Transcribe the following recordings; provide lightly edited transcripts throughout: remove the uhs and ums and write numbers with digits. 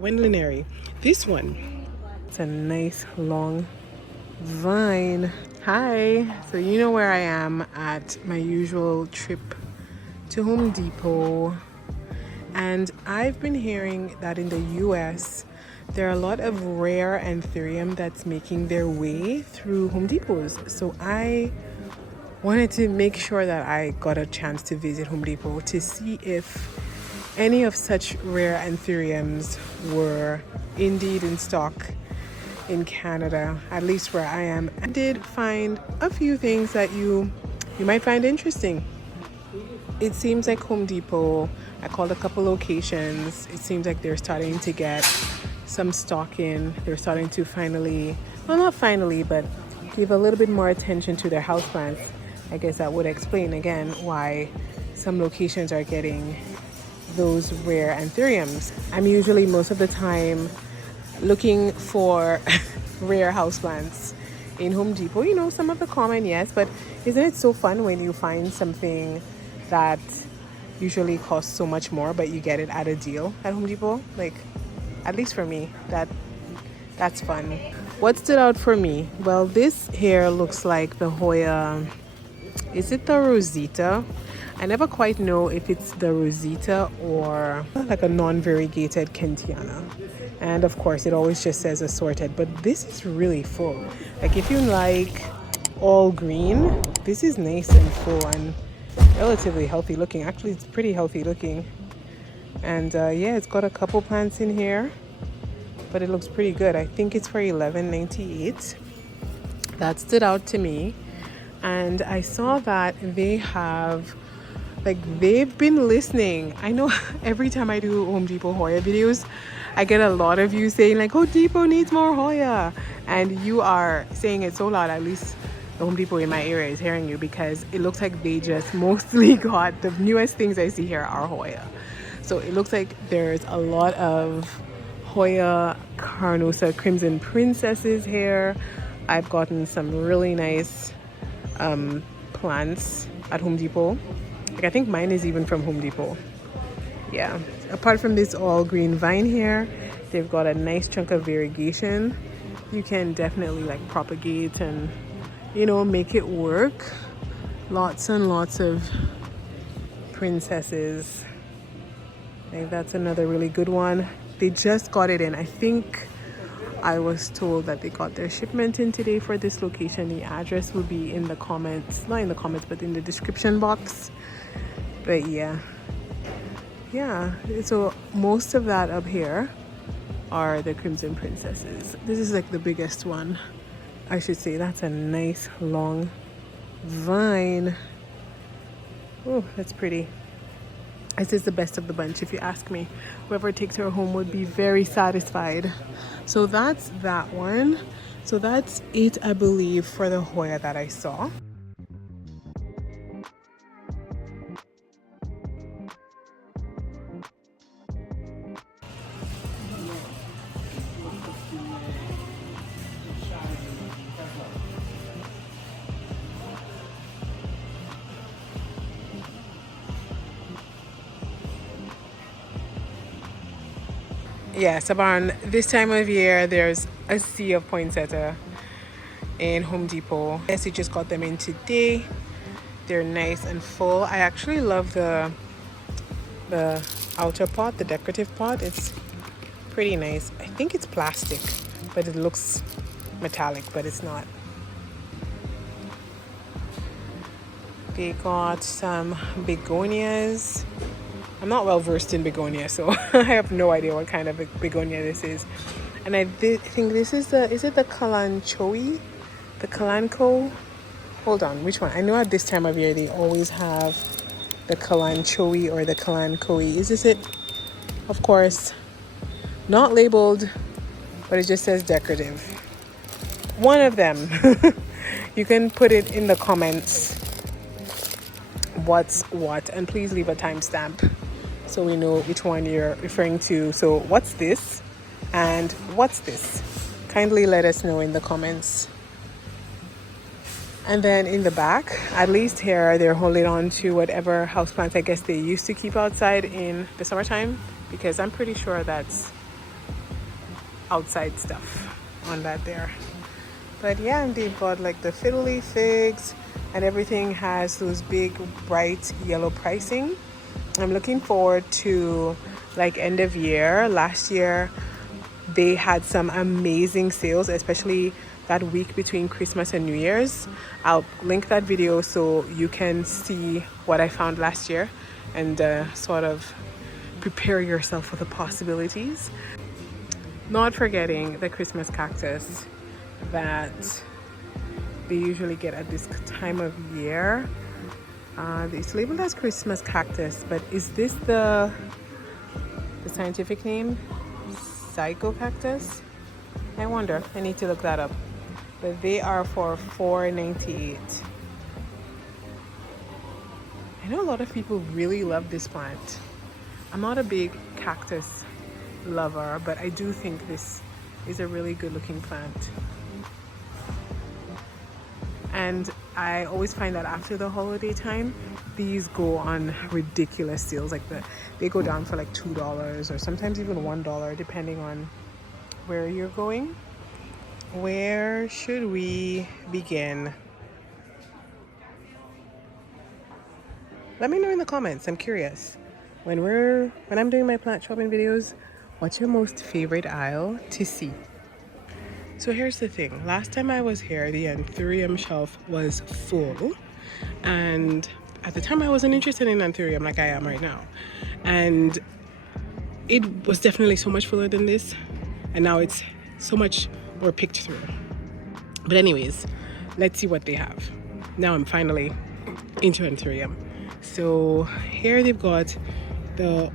Wendlinary. This one, it's a nice long vine. Hi, so you know where I am at my usual trip to Home Depot, and I've been hearing that in the US there are a lot of rare Anthurium that's making their way through Home Depots. So I wanted to make sure that I got a chance to visit Home Depot to see if any of such rare Anthuriums were indeed in stock in Canada, at least where I am. I did find a few things that you might find interesting. It seems like Home Depot, I called a couple locations, it seems like they're starting to get some stock in. They're starting to finally, well, not finally, but give a little bit more attention to their houseplants. I guess that would explain again why some locations are getting those rare Anthuriums. I'm usually most of the time looking for rare houseplants in Home Depot. You know, some of the common, yes, but isn't it so fun when you find something that usually costs so much more, but you get it at a deal at Home Depot? Like, at least for me, that's fun. What stood out for me? Well, this here looks like the Hoya. Is it the Rosita? I never quite know if it's the Rosita or like a non-variegated Kentiana. And of course, it always just says assorted, but this is really full. Like if you like all green, this is nice and full and relatively healthy looking. Actually, it's pretty healthy looking. And yeah, it's got a couple plants in here, but it looks pretty good. I think it's for $11.98. That stood out to me. And I saw that they have, like, they've been listening. I know every time I do Home Depot Hoya videos, I get a lot of you saying like, Home Depot needs more Hoya. And you are saying it so loud, at least the Home Depot in my area is hearing you, because it looks like they just mostly got the newest things I see here are Hoya. So it looks like there's a lot of Hoya Carnosa Crimson Princesses here. I've gotten some really nice plants at Home Depot. Like I think mine is even from Home Depot. Yeah. Apart from this all green vine here, they've got a nice chunk of variegation. You can definitely like propagate and, you know, make it work. Lots and lots of princesses. Like that's another really good one. They just got it in. I think I was told that they got their shipment in today for this location. The address will be in the comments, not in the comments, but in the description box. But yeah, so most of that up here are the Crimson Princesses. This is like the biggest one, I should say. That's a nice long vine. Oh, that's pretty. This is the best of the bunch, if you ask me. Whoever takes her home would be very satisfied. So that's that one. So that's it, I believe, for the Hoya that I saw. Yes, around this time of year, there's a sea of poinsettia in Home Depot. Yes, we just got them in today. They're nice and full. I actually love the outer pot, the decorative pot. It's pretty nice. I think it's plastic, but it looks metallic, but it's not. They got some begonias. I'm not well versed in begonia, so I have no idea what kind of begonia this is. And I think this is is it the Kalanchoe? The Kalanco? Hold on, which one? I know at this time of year they always have the Kalanchoe or the Kalancoe. Is this it? Of course, not labeled, but it just says decorative. One of them. You can put it in the comments what's what, and please leave a timestamp so we know which one you're referring to. So what's this and what's this? Kindly let us know in the comments. And then in the back, at least here, they're holding on to whatever houseplants I guess they used to keep outside in the summertime, because I'm pretty sure that's outside stuff on that there. But yeah, and they've got like the fiddly figs, and everything has those big bright yellow pricing. I'm looking forward to like end of year. Last year they had some amazing sales, especially that week between Christmas and New Year's. I'll link that video so you can see what I found last year and sort of prepare yourself for the possibilities. Not forgetting the Christmas cactus that they usually get at this time of year. It's labeled as Christmas cactus, but is this the scientific name? Psycho cactus? I wonder. I need to look that up. But they are for $4.98. I know a lot of people really love this plant. I'm not a big cactus lover, but I do think this is a really good looking plant. And I always find that after the holiday time, these go on ridiculous sales. Like they go down for like $2 or sometimes even $1, depending on where you're going. Where should we begin? Let me know in the comments. I'm curious. When I'm doing my plant shopping videos, what's your most favorite aisle to see? So here's the thing. Last time I was here, the Anthurium shelf was full, and at the time I wasn't interested in Anthurium like I am right now, and it was definitely so much fuller than this, and now it's so much more picked through. But anyways, let's see what they have. Now I'm finally into Anthurium. So here they've got the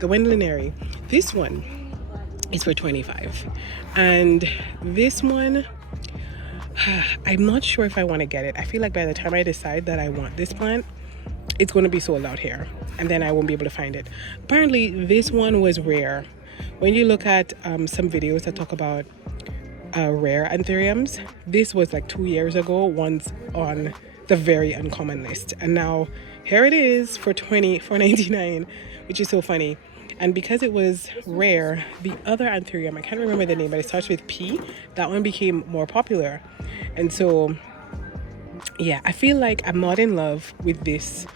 Wendlinary. This one is for $25, and this one I'm not sure if I want to get it. I feel like by the time I decide that I want this plant, it's going to be sold out here, and then I won't be able to find it. Apparently this one was rare. When you look at some videos that talk about rare anthuriums, this was like 2 years ago, once on the very uncommon list, and now here it is for $4.99, which is so funny. And because it was rare, the other Anthurium, I can't remember the name, but it starts with P, that one became more popular. And so yeah, I feel like I'm not in love with this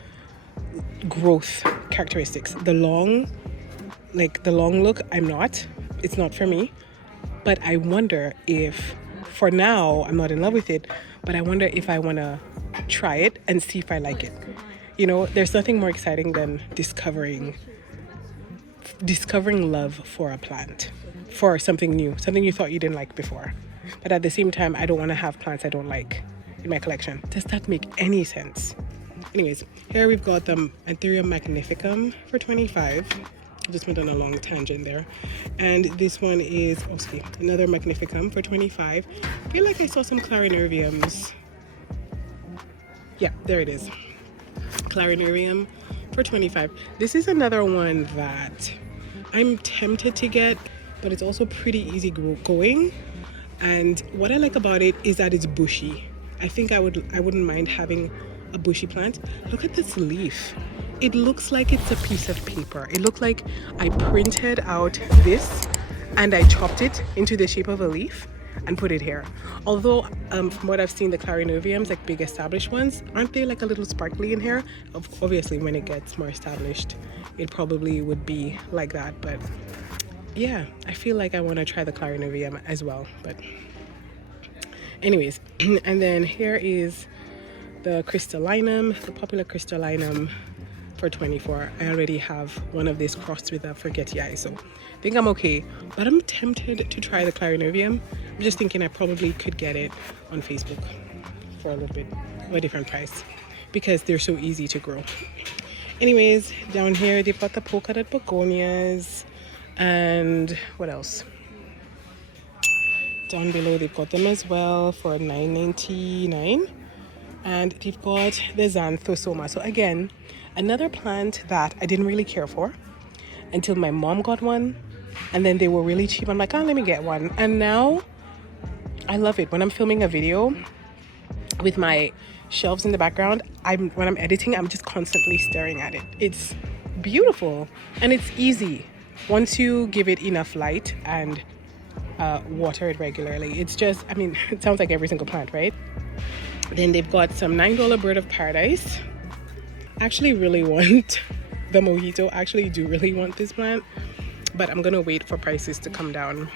growth characteristics. The long look, it's not for me. But I wonder if, for now, I'm not in love with it, but I wonder if I want to try it and see if I like it. You know, there's nothing more exciting than discovering love for a plant, for something new, something you thought you didn't like before. But at the same time, I don't want to have plants I don't like in my collection. Does that make any sense? Anyways, here we've got the Anthurium magnificum for $25. I just went on a long tangent there. And this one is another magnificum for $25. I feel like I saw some clarinerviums. Yeah, there it is. Clarinervium for $25. This is another one that I'm tempted to get, but it's also pretty easy going. And what I like about it is that it's bushy. I think I wouldn't mind having a bushy plant. Look at this leaf. It looks like it's a piece of paper. It looked like I printed out this and I chopped it into the shape of a leaf and put it here. Although from what I've seen, the clarinerviums, like big established ones, aren't they like a little sparkly in here? Obviously when it gets more established, it probably would be like that. But yeah, I feel like I want to try the clarinervium as well. But anyways, and then here is the crystallinum, the popular crystallinum for $24. I already have one of these crossed with a forgetii, so I think I'm okay. But I'm tempted to try the clarinervium. I'm just thinking I probably could get it on Facebook for a little bit of a different price because they're so easy to grow. Anyways, down here they've got the polka dot begonias, and what else? Down below they've got them as well for $9.99, and they've got the xanthosoma. So again, another plant that I didn't really care for until my mom got one, and then they were really cheap. I'm like, oh, let me get one. And now I love it. When I'm filming a video with my shelves in the background, when I'm editing, I'm just constantly staring at it. It's beautiful, and it's easy once you give it enough light and water it regularly. It's just, I mean, it sounds like every single plant, right? Then they've got some $9 bird of paradise. I actually really want the mojito. I actually do really want this plant, but I'm gonna wait for prices to come down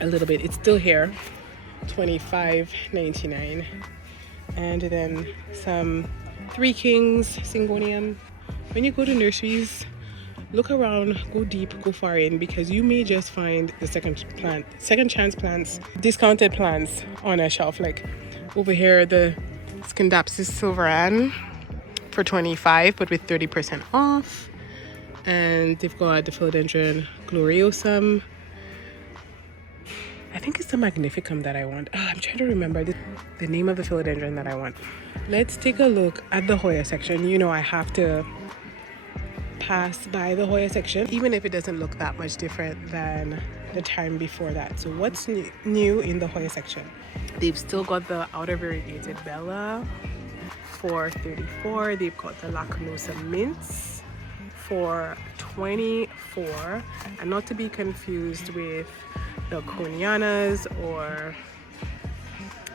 a little bit. It's still here, $25.99. And then some Three Kings Syngonium. When you go to nurseries, look around, go deep, go far in, because you may just find the second chance plants, discounted plants on a shelf. Like over here, the Scindapsus silveran for $25, but with 30% off. And they've got the philodendron gloriosum. I think it's the magnificum that I want. I'm trying to remember the name of the philodendron that I want. Let's take a look at the Hoya section. You know, I have to pass by the Hoya section, even if it doesn't look that much different than the time before that. So what's new in the Hoya section? They've still got the outer variegated Bella for $34. They've got the Lacunosa mints for $24, and not to be confused with the Conianas or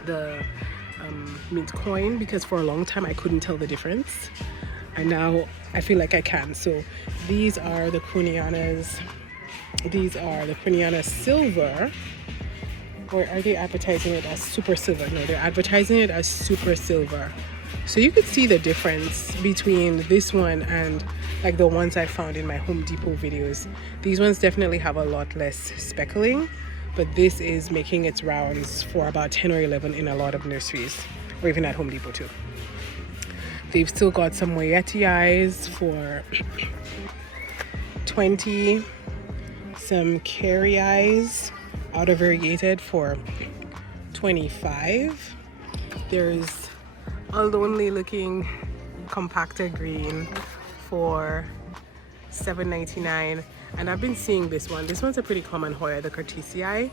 the mint coin, because for a long time I couldn't tell the difference, and now I feel like I can. So these are the Conianas. These are the Coniana silver. Or are they advertising it as super silver? No, they're advertising it as super silver. So you could see the difference between this one and like the ones I found in my Home Depot videos. These ones definitely have a lot less speckling, but this is making its rounds for about 10 or 11 in a lot of nurseries, or even at Home Depot too. They've still got some Moyettii for $20, some Carrii outer variegated for $25. There's a lonely looking compactor green for $7.99, and I've been seeing this one. This one's a pretty common Hoya, the Cartesii,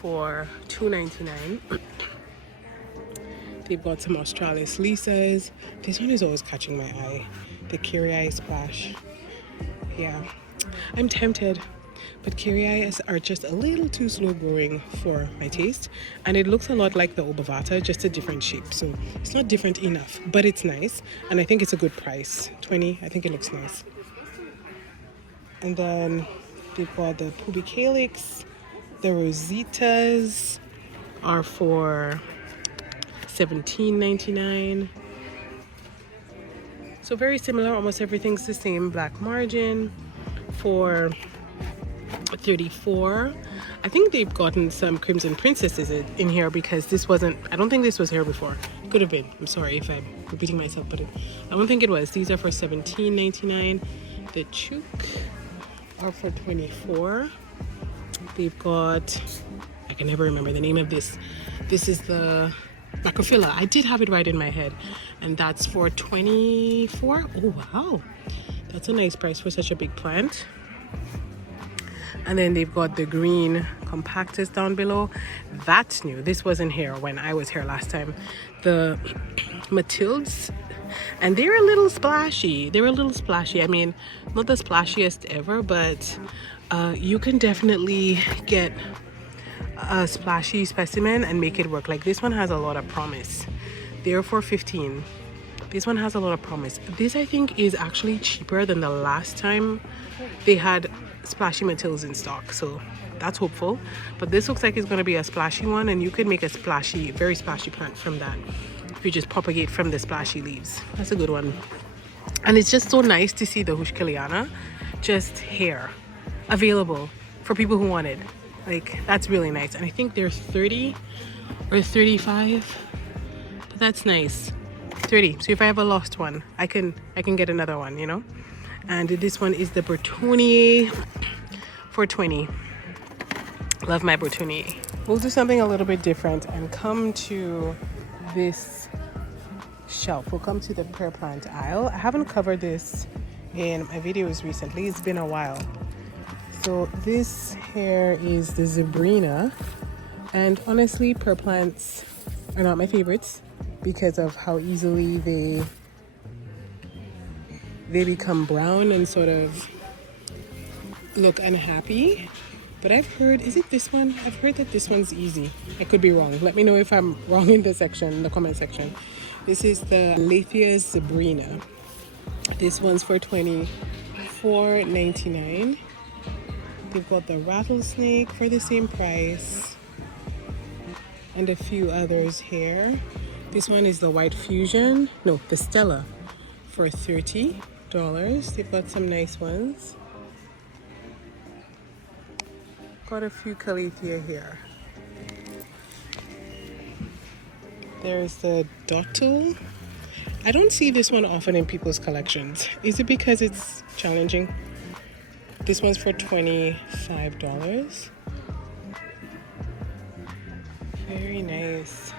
for $2.99. They've got some Australis Lisas. This one is always catching my eye, the Carrii Splash. Yeah, I'm tempted, but Carrii are just a little too slow growing for my taste, and it looks a lot like the Obovata, just a different shape. So it's not different enough, but it's nice, and I think it's a good price. $20, I think it looks nice. And then they've got the Pubicalix. The Rositas are for $17.99. So very similar, almost everything's the same. Black margin for $34. I think they've gotten some Crimson Princesses in here, because this wasn't, I don't think this was here before. It could have been. I'm sorry if I'm repeating myself, but I don't think it was. These are for $17.99. The Chook are for $24. They've got, I can never remember the name of this. This is the Macrophylla. I did have it right in my head, and that's for $24. Oh wow, that's a nice price for such a big plant. And then they've got the green compactus down below. That's new. This wasn't here when I was here last time. The Matildes, and they're a little splashy. I mean, not the splashiest ever, but you can definitely get a splashy specimen and make it work. Like this one has a lot of promise. They're for $15. This one has a lot of promise. This, I think, is actually cheaper than the last time they had splashy Matildes in stock, so that's hopeful. But this looks like it's going to be a splashy one, and you could make a splashy, very splashy plant from that if you just propagate from the splashy leaves. That's a good one. And it's just so nice to see the Hushkeliana just here available for people who want it. Like, that's really nice. And I think they're 30 or 35, but that's nice. 30. So if I have a lost one, I can get another one, you know. And this one is the Bertonier for $20. Love my Bertonier. We'll do something a little bit different and come to this shelf. We'll come to the prayer plant aisle. I haven't covered this in my videos recently. It's been a while. So this here is the Zebrina, and honestly, prayer plants are not my favorites because of how easily they they become brown and sort of look unhappy. But I've heard, is it this one? I've heard that this one's easy. I could be wrong. Let me know if I'm wrong in the comment section. This is the Calatheas Sabrina. This one's for $24.99. They've got the rattlesnake for the same price, and a few others here. This one is the white fusion, no, the Stella, for $30. They've got some nice ones. Got a few calathea here. There's the dottle. I don't see this one often in people's collections. Is it because it's challenging? This one's for $25. Very nice.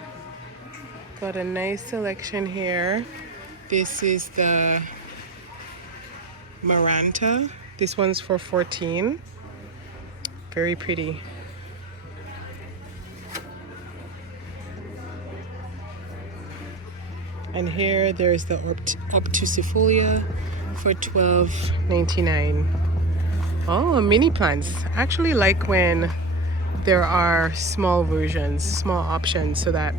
Got a nice selection here. This is the Maranta. This one's for $14. Very pretty. And here there's the Obtusifolia for $12.99. Oh, mini plants. I actually like when there are small versions, small options, so that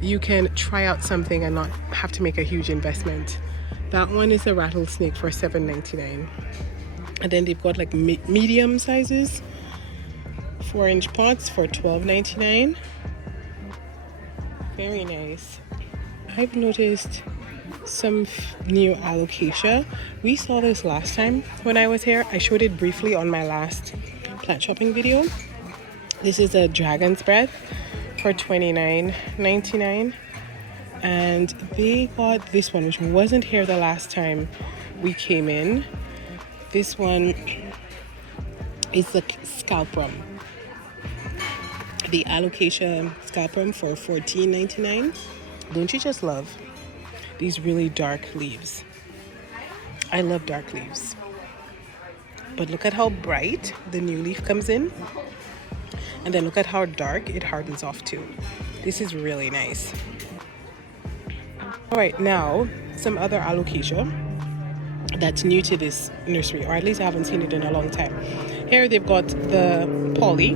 you can try out something and not have to make a huge investment. That one is a rattlesnake for $7.99. And then they've got like medium sizes, 4-inch pots for $12.99. Very nice. I've noticed some new Alocasia. We saw this last time when I was here. I showed it briefly on my last plant shopping video. This is a dragon's breath for $29.99. And they got this one, which wasn't here the last time we came in. This one is the scalprum. The Alocasia scalprum for $14.99. Don't you just love these really dark leaves? I love dark leaves. But look at how bright the new leaf comes in. And then look at how dark it hardens off too. This is really nice. All right, now some other Alocasia that's new to this nursery, or at least I haven't seen it in a long time. Here they've got the poly.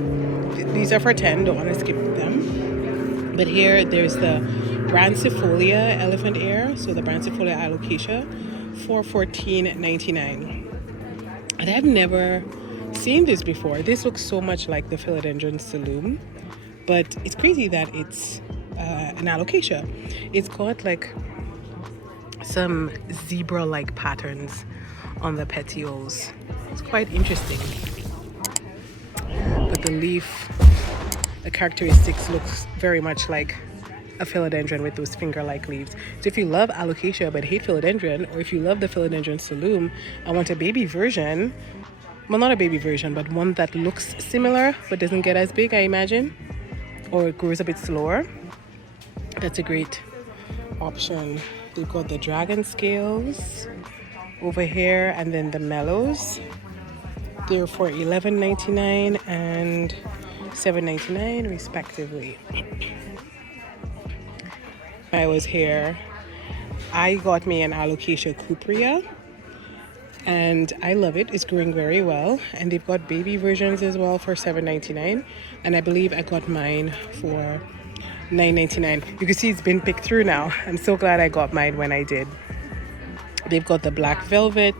These are for $10, don't want to skip them. But here there's the Brancifolia elephant ear, so the Brancifolia Alocasia for $14.99. And I've never seen this before. This looks so much like the philodendron saloon, but it's crazy that it's an Alocasia. It's got like some zebra-like patterns on the petioles. It's quite interesting. But the leaf, the characteristics looks very much like a philodendron with those finger-like leaves. So if you love Alocasia but hate philodendron, or if you love the philodendron saloon and want a baby version, well, not a baby version, but one that looks similar but doesn't get as big, I imagine, or it grows a bit slower, that's a great option. They've got the dragon scales over here, and then the mellows. They're for $11.99 and $7.99 respectively. I was here, I got me an Alocasia cuprea, and I love it. It's growing very well, and they've got baby versions as well for $7.99, and I believe I got mine for $9.99. You can see it's been picked through now. I'm so glad I got mine when I did. They've got the black velvet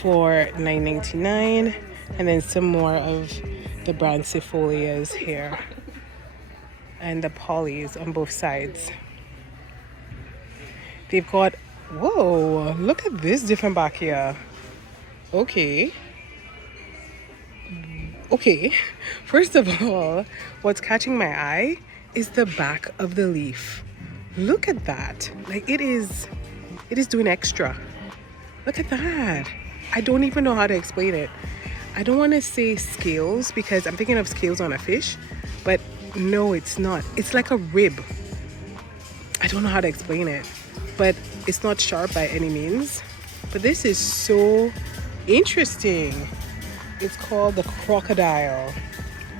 for $9.99, and then some more of the brancifolias here, and the polys on both sides. They've got, whoa, look at this Dieffenbachia. Okay, first of all, what's catching my eye is the back of the leaf. Look at that. Like, it is doing extra. Look at that. I don't even know how to explain it. I don't want to say scales because I'm thinking of scales on a fish, but no, it's not. It's like a rib. I don't know how to explain it, but it's not sharp by any means. But this is so interesting. It's called the crocodile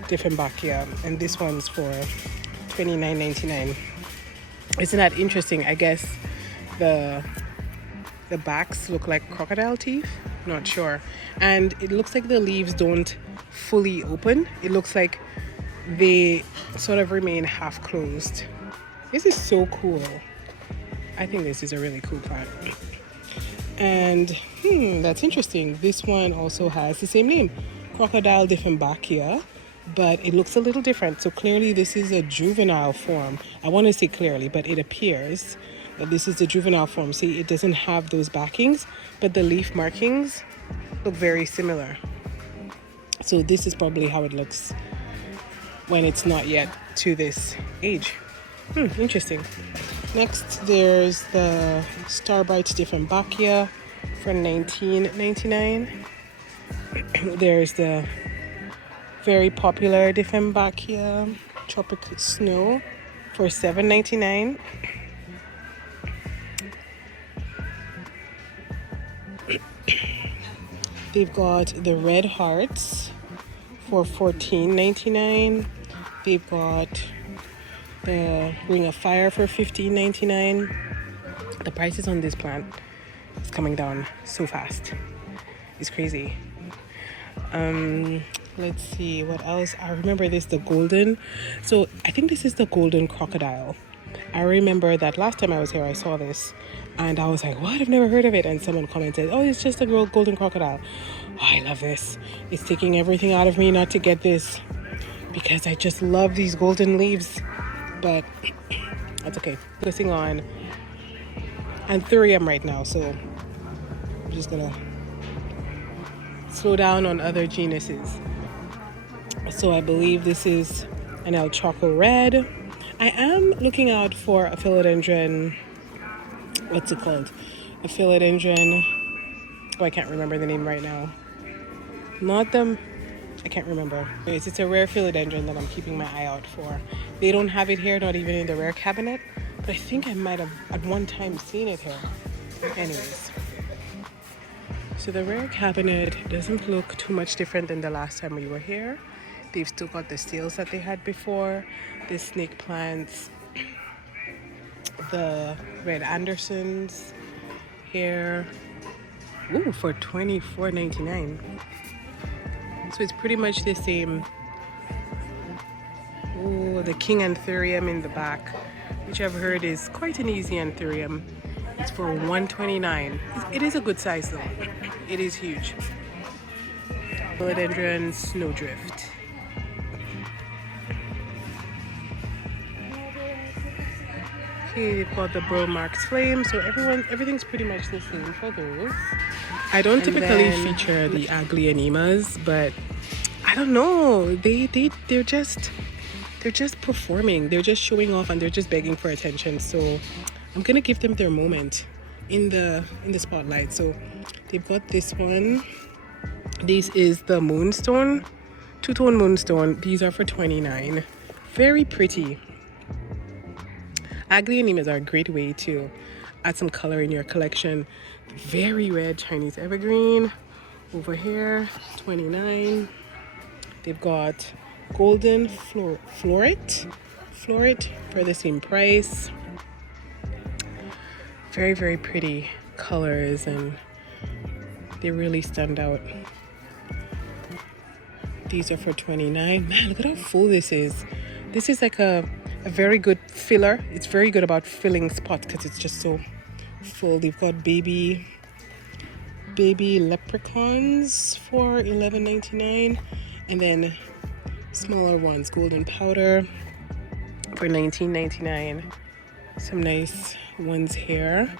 Dieffenbachia, and this one's for $29.99. Isn't that interesting? I guess the the backs look like crocodile teeth. Not sure. And it looks like the leaves don't fully open. It looks like they sort of remain half closed. This is so cool. I think this is a really cool plant. And that's interesting. This one also has the same name, Crocodile Dieffenbachia, but it looks a little different. So clearly this is a juvenile form. I want to say clearly, but it appears that this is the juvenile form. See, it doesn't have those backings, but the leaf markings look very similar. So this is probably how it looks when it's not yet to this age. Interesting. Next, there's the Starbright Dieffenbachia for $19.99. There's the very popular Dieffenbachia Tropical Snow for $7.99. They've got the Red Hearts for $14.99. They've got the Ring of Fire for $15.99. The prices on this plant is coming down so fast. It's crazy. Let's see what else. I remember this, the golden. So I think this is the golden crocodile. I remember that last time I was here, I saw this and I was like, what? I've never heard of it. And someone commented, oh, it's just a golden crocodile. Oh, I love this. It's taking everything out of me not to get this because I just love these golden leaves. But that's okay. Focusing on Anthurium right now, so I'm just gonna slow down on other genuses. So I believe this is an Clarke Rd. I am looking out for a philodendron. What's it called? A philodendron. Oh, I can't remember the name right now. Not them. I can't remember. Anyways, it's a rare philodendron that I'm keeping my eye out for. They don't have it here, not even in the rare cabinet. But I think I might have at one time seen it here. Anyways. So the rare cabinet doesn't look too much different than the last time we were here. They've still got the steels that they had before. The snake plants. The red Andersons here. Ooh, for $24.99. So it's pretty much the same. Oh, the King Anthurium in the back, which I've heard is quite an easy Anthurium. It's for $129. It is a good size though. It is huge. Philodendron Snowdrift. Okay, they've got the Bromarx Flame, so everything's pretty much the same for those. I don't typically feature the Aglaonemas, but I don't know. They're just performing. They're just showing off and they're just begging for attention. So I'm gonna give them their moment in the spotlight. So they've got this one. This is the Moonstone, two-tone Moonstone. These are for $29. Very pretty. Aglaonemas are a great way to add some color in your collection. Very red Chinese evergreen over here, $29. They've got golden floret for the same price. Very, very pretty colors and they really stand out. These are for $29. Man, look at how full this is. This is like a very good filler. It's very good about filling spots because it's just so full. They've got baby leprechauns for $11.99, and then smaller ones, golden powder for $19.99. Some nice ones here,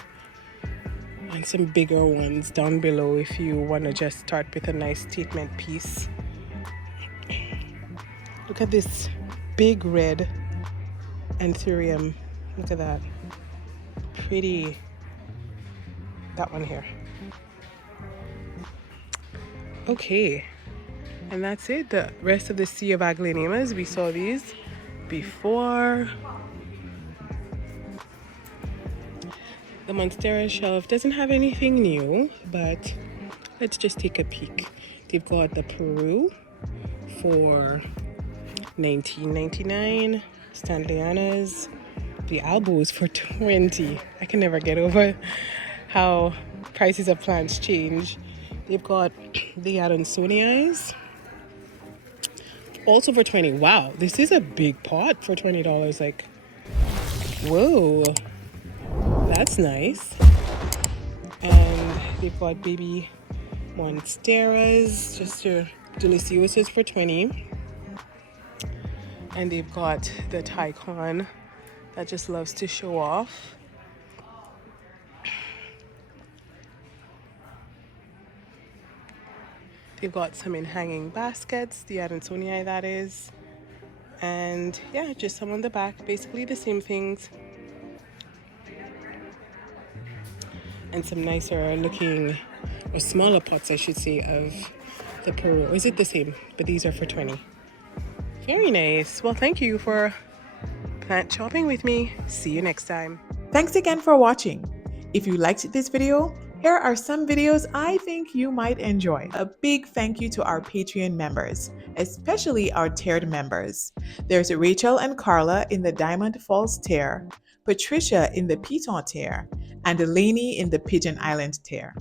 and some bigger ones down below if you want to just start with a nice statement piece. Look at this big red Anthurium. Look at that. Pretty. That one here. Okay. And that's it. The rest of the sea of Aglaonemas. We saw these before. The Monstera shelf doesn't have anything new, but let's just take a peek. They've got the Peru for $19.99. Stanleyanas, the Albos for $20. I can never get over how prices of plants change. They've got the Adansonias also for 20. Wow, this is a big pot for $20. Like, whoa, that's nice. And they've got baby Monsteras, just your deliciosas for 20. And they've got the Tycon that just loves to show off. They've got some in hanging baskets, the Adansonii that is. And yeah, just some on the back, basically the same things. And some nicer looking, or smaller pots I should say, of the Peru. Or is it the same? But these are for 20. Very nice. Well, thank you for plant shopping with me. See you next time. Thanks again for watching. If you liked this video, here are some videos I think you might enjoy. A big thank you to our Patreon members, especially our tiered members. There's Rachel and Carla in the Diamond Falls tier, Patricia in the Piton tier, and Delaney in the Pigeon Island tier.